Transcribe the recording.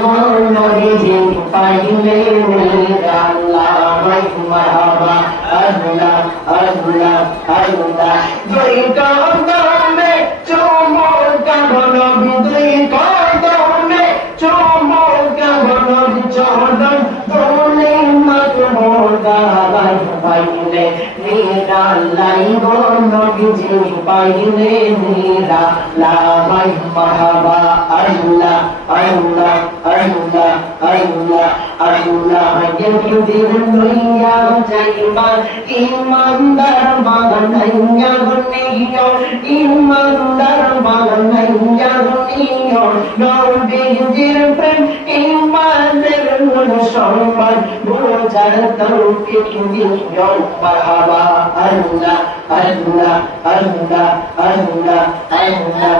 গো নবীজি পাইলে আল্লাহ মারহাবা আল্লাহ আল্লাহ আল্লাহ দুই কদমে চুমুকাবো নবী দুই কদমে চুমুকাবো নবী চরণ ধুলি মাখবো গায় পাইলে নিরালাই গো নবীজি পাইলে নিরালাই মারহাবা আল্লাহ আল্লাহ আল্লাহ আল্লাহ আল্লাহ ইহুদির লইয়া যাইবা ইমানদার বানাইয়া নিও ইমানদার বানাইয়া নিও নবীজির প্রেম ইমানের মূল সম্মান বোঝার তৌফিক দিও মারহাবা আল্লাহ আল্লাহ আল্লাহ আল্লাহ আল্লাহ